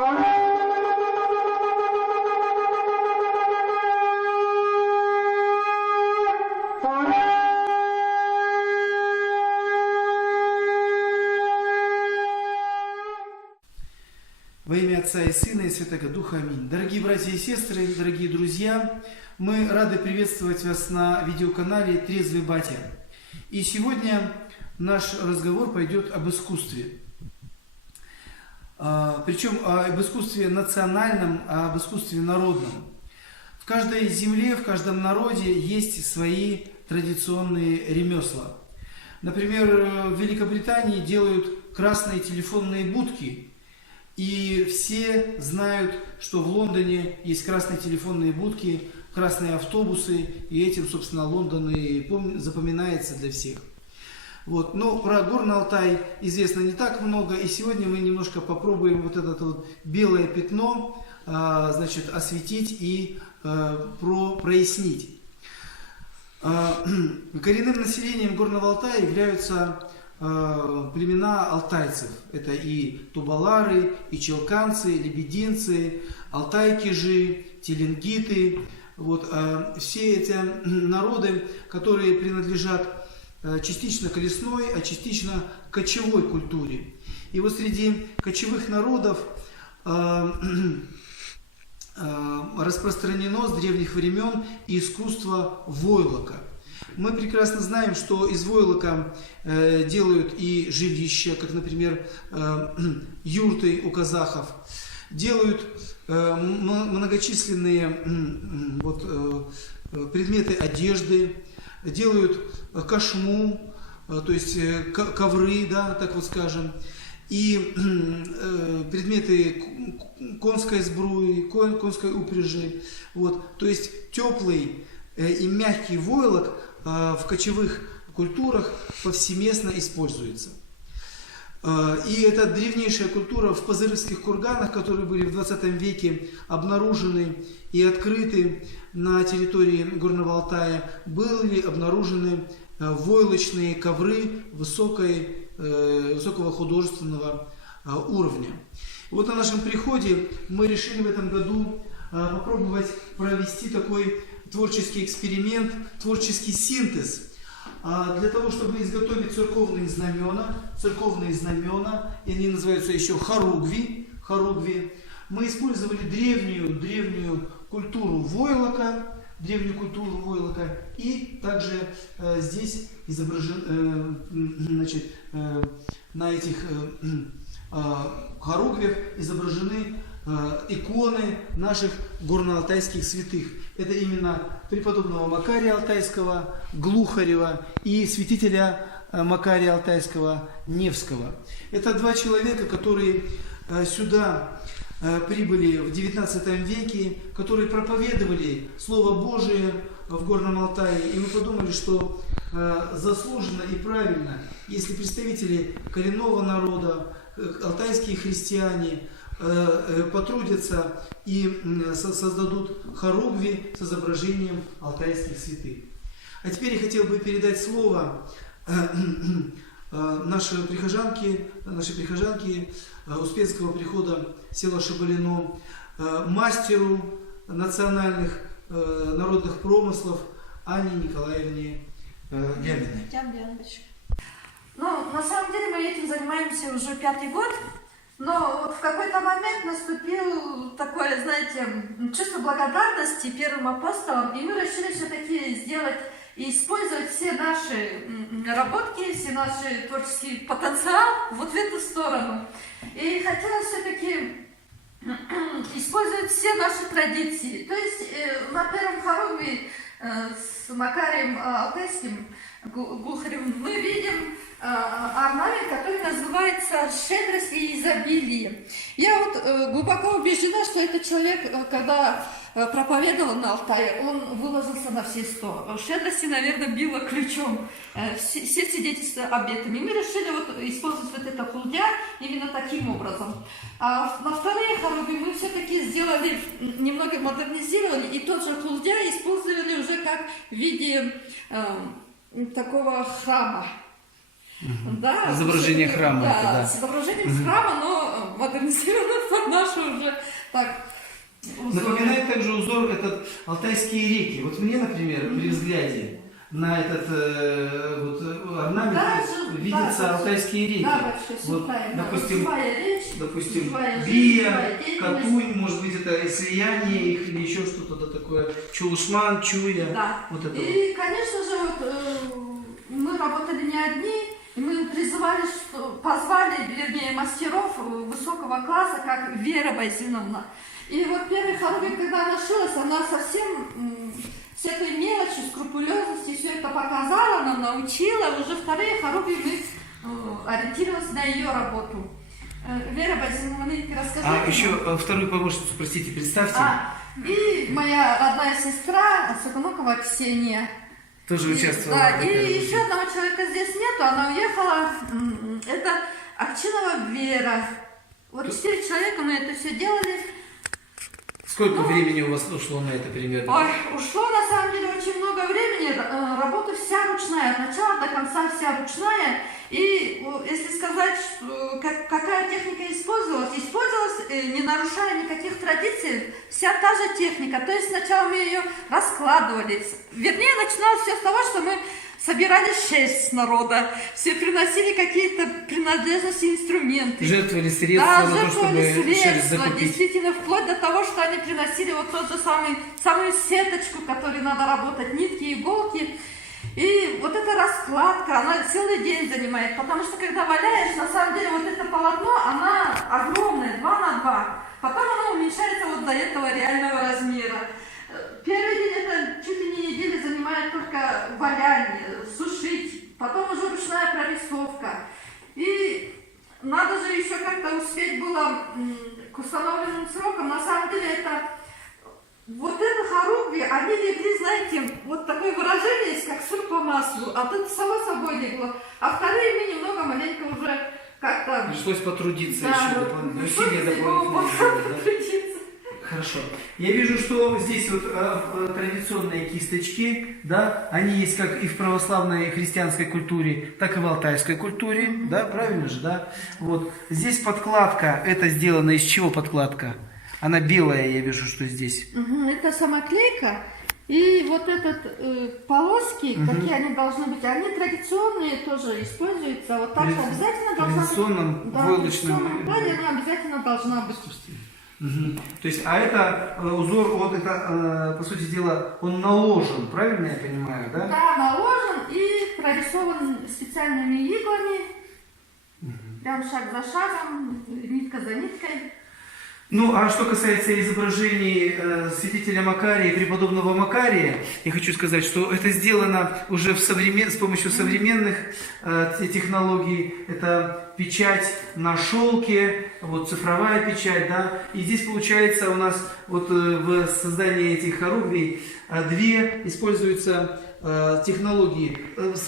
Во имя Отца и Сына и Святого Духа. Аминь. Дорогие братья и сестры, дорогие друзья, мы рады приветствовать вас на видеоканале «Трезвый Батя». И сегодня наш разговор пойдет об искусстве. Причем об искусстве национальном, об искусстве народном. В каждой земле, в каждом народе есть свои традиционные ремесла. Например, в Великобритании делают красные телефонные будки. И все знают, что в Лондоне есть красные телефонные будки, красные автобусы, и этим, собственно, Лондон и запоминается для всех. Вот. Но про Горный Алтай известно не так много, и сегодня мы немножко попробуем вот это вот белое пятно, значит, осветить и прояснить. Коренным населением Горного Алтая являются племена алтайцев. Это и тубалары, и челканцы, и лебединцы, алтайкижи, теленгиты. Вот, все эти народы, которые принадлежат частично к лесной, а частично к кочевой культуре. И вот среди кочевых народов распространено с древних времен искусство войлока. Мы прекрасно знаем, что из войлока делают и жилища, как, например, юрты у казахов, делают многочисленные предметы одежды, делают кошму, то есть ковры, да, так вот скажем, и предметы конской сбруи, конской упряжи. Вот, то есть теплый и мягкий войлок в кочевых культурах повсеместно используется. И эта древнейшая культура в пазырских курганах, которые были в 20 веке обнаружены и открыты на территории Горного Алтая, были обнаружены войлочные ковры высокого художественного уровня. И вот на нашем приходе мы решили в этом году попробовать провести такой творческий эксперимент, творческий синтез. Для того, чтобы изготовить церковные знамена, и они называются еще хоругви, мы использовали древнюю культуру войлока, и также здесь изображен, значит, на этих хоругвях изображены иконы наших горно-алтайских святых. Это именно преподобного Макария Алтайского, Глухарева и святителя Макария Алтайского Невского. Это два человека, которые сюда прибыли в XIX веке, которые проповедовали Слово Божие в Горном Алтае. И мы подумали, что заслуженно и правильно, если представители коренного народа, алтайские христиане, потрудятся и создадут хоругви с изображением алтайских святых. А теперь я хотел бы передать слово нашей прихожанке Успенского прихода села Шабалино, мастеру национальных народных промыслов Анне Николаевне Ляминой. Ну, на самом деле мы этим занимаемся уже 5-й год. Но вот в какой-то момент наступил такое, знаете, чувство благодарности первым апостолам, и мы решили все-таки сделать и использовать все наши наработки, все наши творческий потенциал вот в эту сторону. И хотелось все-таки использовать все наши традиции. То есть на первом хоругве с Макарием Алтайским Глухаревым мы видим орнамент, который называется «Щедрость и изобилие». Я вот глубоко убеждена, что этот человек, когда проповедовал на Алтае, он выложился на все 100. Щедрости, наверное, била ключом все свидетельства об этом. И мы решили вот использовать вот это хулдя именно таким образом. А на вторые хоругви мы все-таки сделали, немного модернизировали, и тот же хулдя использовали уже как в виде такого храма. Да, изображение храма. Да, с изображением храма, но модернизировано под нашу уже так. Напоминает также узор этот алтайские реки. Вот мне, например, при взгляде на этот орнамент видятся алтайские реки. Да, вот, допустим, живая Бия, Катунь, может быть, это слияние их или еще что-то такое. Чулушман, Чуя. Да. Вот это и, конечно же, вот, мы работали не одни, и мы призывали, позвали, вернее, мастеров высокого класса, как Вера Байзиновна. И вот первый хоругвь, когда она шилась, она совсем с этой мелочью, скрупулезностью все это показала, нам научила. Уже вторые хоругви мы ориентировались на ее работу. Вера Байзиновна, расскажите. Еще вторую помощницу, простите, представьте. И моя родная сестра, Сокунокова Ксения. Тоже участвовала. Да, и еще одного человека здесь нету, она уехала. Это Акчинова Вера. Вот 4 человека мы это все делали. Сколько времени у вас ушло на это примерно? Ой, ушло на самом деле очень много времени. Работа вся ручная, от начала до конца вся ручная. И если сказать, какая техника использовалась, не нарушая никаких традиций, вся та же техника. То есть сначала мы ее раскладывали. Вернее, начиналось все с того, что мы собирали шерсть с народа, все приносили какие-то принадлежности, инструменты. Жертвовали средства, да, жертвовали средства, закупить. действительно, вплоть до того, что они приносили вот тот же самую сеточку, которой надо работать, нитки, иголки. И вот эта раскладка, она целый день занимает, потому что когда валяешь, на самом деле вот это полотно, она огромная, 2 на 2. Потом она уменьшается вот до этого реального размера. Первый день это чуть ли не неделю занимает только валяние, сушить, потом уже ручная прорисовка. И надо же еще как-то успеть было к установленным срокам. На самом деле это вот это хоругви, они легли, знаете, вот такое выражение есть, как сыр по маслу, а тут само собой легло. А вторые мы немного маленько уже как-то... Пришлось потрудиться да, еще дополнительно. Усилия дополнительные. Хорошо. Я вижу, что здесь вот традиционные кисточки, да, они есть как и в православной и христианской культуре, так и в алтайской культуре, да, правильно же, да? Вот. Здесь подкладка, это сделано из чего подкладка? Она белая, я вижу, что здесь. Это самоклейка. И вот этот полоски, какие они должны быть, они традиционные тоже используются. Вот так обязательно должна быть. Традиционном войлочном. Да, она обязательно должна быть. То есть, а это узор, вот это, по сути дела, он наложен, правильно я понимаю, да? Да, наложен и прорисован специальными иглами, прям шаг за шагом, нитка за ниткой. Ну, а что касается изображений святителя Макария и преподобного Макария, я хочу сказать, что это сделано уже с помощью современных технологий. Это печать на шелке, вот цифровая печать, да. И здесь получается у нас вот в создании этих хоругвей две используются технологии.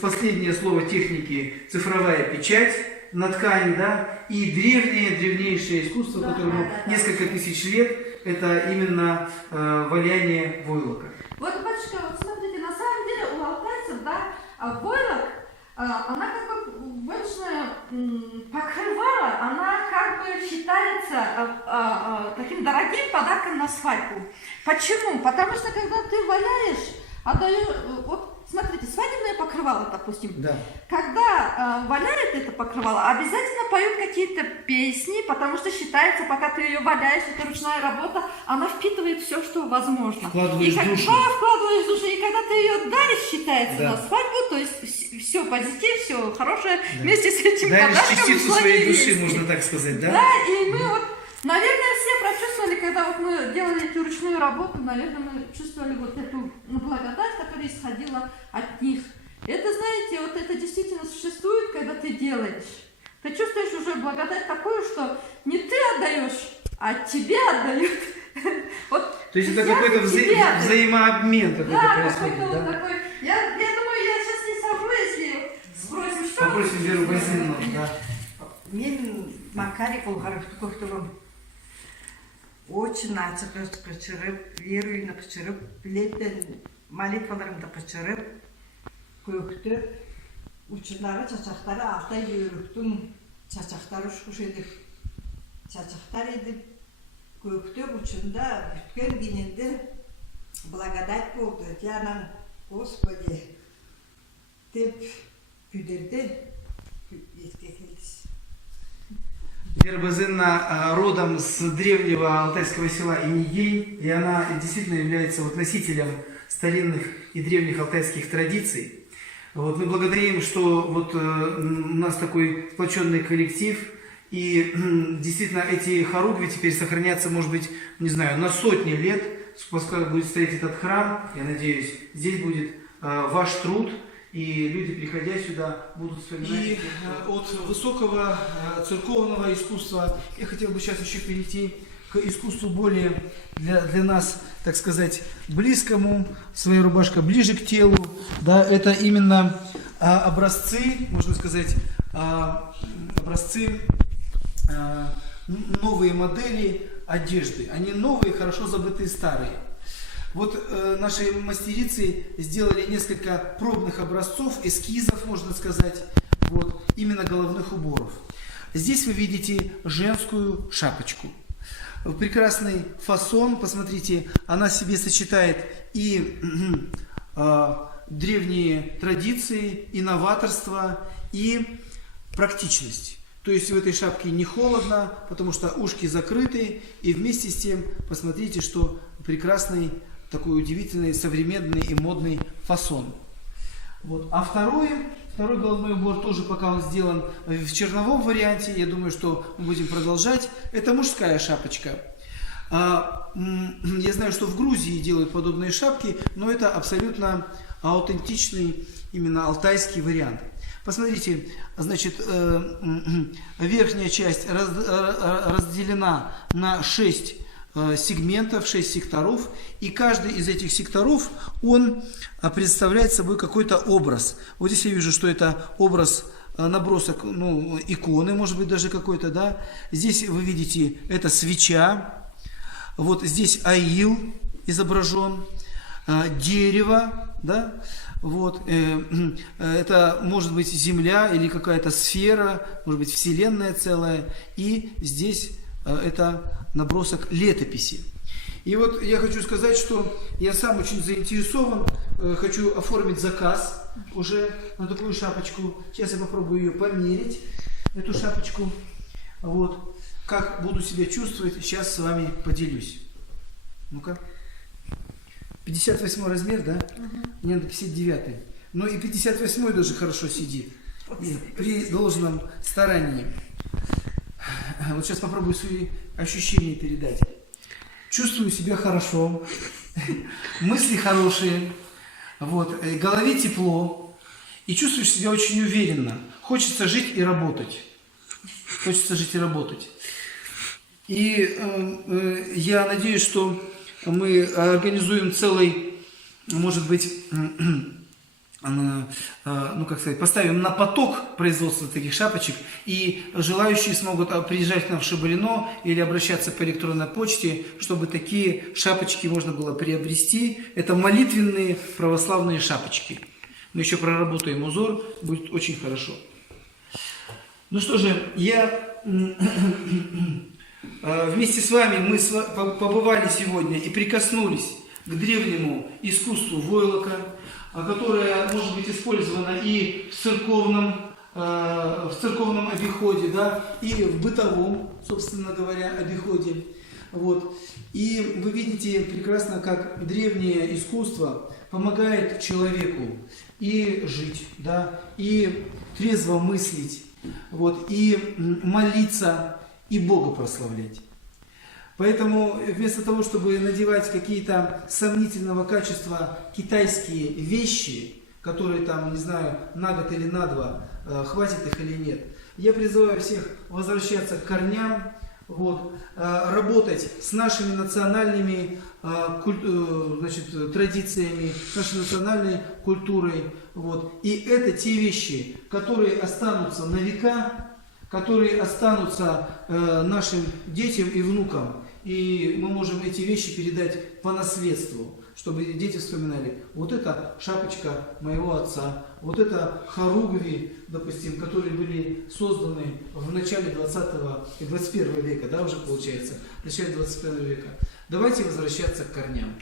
Последнее слово техники – цифровая печать на ткани, да, и древнейшее искусство, которому несколько тысяч лет, это именно валяние войлока. Вот, батюшка, вот смотрите, на самом деле у алтайцев, да, войлок, она как бы войлочная покрывало, она как бы считается таким дорогим подарком на свадьбу. Почему? Потому что когда ты валяешь, отдаешь, вот смотрите, свадебное покрывало, допустим. Да. Когда валяют это покрывало, обязательно поют какие-то песни, потому что считается, пока ты ее валяешь, это ручная работа, она впитывает все, что возможно. Вкладываешь душу. Да, вкладываешь душу. И когда ты ее даришь, считается на свадьбу, то есть все позитив, все хорошее, вместе с этим даришь подарком частицу своей души, можно так сказать, да? Да, и мы вот, наверное, все прочувствовали, когда вот мы делали эту ручную работу, наверное, мы чувствовали вот эту благодать, которая исходила от них. Это, знаете, вот это действительно существует, когда ты делаешь. Ты чувствуешь уже благодать такую, что не ты отдаешь, а тебе отдают. Вот то есть это какой-то взаимообмен происходит, да? Вот такой. Я думаю, я сейчас не совру, если спросим, что... Попросим Веру Байзиновну, да. Мен Макарий Колгаровты көктөгөм. Очень ачык кычырып, Веру үйүнө кычырып, билеттен молитваларымды кычырып, көктөп, учундагы чачактары Алтай Бөйрөктүн чачактары ушкуш эдик. чачақтар едіп, көктөк ұшында бүткен гененді благодать болды. Жанан, Господи, деп күдерді ескекелдіс. Вера Базенна родом с древнего алтайского села Инигей, и она действительно является вот носителем старинных и древних алтайских традиций. Вот, мы благодарим, что вот у нас такой сплоченный коллектив, и действительно эти хоругви теперь сохранятся, может быть, не знаю, на сотни лет, поскольку будет стоять этот храм, я надеюсь, здесь будет ваш труд, и люди, приходя сюда, будут вспоминать. И от высокого церковного искусства я хотел бы сейчас еще перейти к искусству более для нас, так сказать, близкому. Своя рубашка ближе к телу. Да, это именно образцы, можно сказать, образцы, новые модели одежды. Они новые, хорошо забытые старые. Вот наши мастерицы сделали несколько пробных образцов, эскизов, можно сказать, вот, именно головных уборов. Здесь вы видите женскую шапочку. Прекрасный фасон, посмотрите, она в себе сочетает и древние традиции, и новаторство, и практичность. То есть в этой шапке не холодно, потому что ушки закрыты, и вместе с тем, посмотрите, что прекрасный, такой удивительный, современный и модный фасон. Вот. А второй головной убор тоже пока он сделан в черновом варианте. Я думаю, что мы будем продолжать. Это мужская шапочка. Я знаю, что в Грузии делают подобные шапки, но это абсолютно аутентичный, именно алтайский вариант. Посмотрите, значит, верхняя часть разделена на 6 сегментов, 6 секторов, и каждый из этих секторов, он представляет собой какой-то образ. Вот здесь я вижу, что это образ, набросок, ну, иконы, может быть, даже какой-то, да. Здесь вы видите, это свеча, вот здесь аил изображен, дерево, да, вот, это может быть земля или какая-то сфера, может быть, вселенная целая, и здесь это набросок летописи. И вот я хочу сказать, что я сам очень заинтересован, хочу оформить заказ уже на такую шапочку. Сейчас я попробую ее померить, эту шапочку. Вот. Как буду себя чувствовать, сейчас с вами поделюсь. Ну-ка. 58 размер, да? Мне надо 59. Но и 58 даже хорошо сидит. При должном старании. Вот сейчас попробую свои ощущения передать. Чувствую себя хорошо, мысли хорошие, вот, в голове тепло, и чувствуешь себя очень уверенно. Хочется жить и работать. Хочется жить и работать. И я надеюсь, что мы организуем целый, может быть, ну, как сказать, поставим на поток производства таких шапочек, и желающие смогут приезжать к нам в Шабалино или обращаться по электронной почте, чтобы такие шапочки можно было приобрести. Это молитвенные православные шапочки. Мы еще проработаем узор, будет очень хорошо. Ну что же, я вместе с вами мы побывали сегодня и прикоснулись к древнему искусству войлока, которое может быть использовано и в церковном обиходе, да, и в бытовом, собственно говоря, обиходе. Вот. И вы видите прекрасно, как древнее искусство помогает человеку и жить, да, и трезво мыслить, вот, и молиться, и Бога прославлять. Поэтому вместо того, чтобы надевать какие-то сомнительного качества китайские вещи, которые там, не знаю, на год или на два, хватит их или нет, я призываю всех возвращаться к корням, вот, работать с нашими национальными традициями, с нашей национальной культурой. Вот. И это те вещи, которые останутся на века, которые останутся нашим детям и внукам. и мы можем эти вещи передать по наследству, чтобы дети вспоминали, вот это шапочка моего отца, вот это хоругви, допустим, которые были созданы в начале 20 и 21 века, да, уже получается, в начале 21 века. Давайте возвращаться к корням.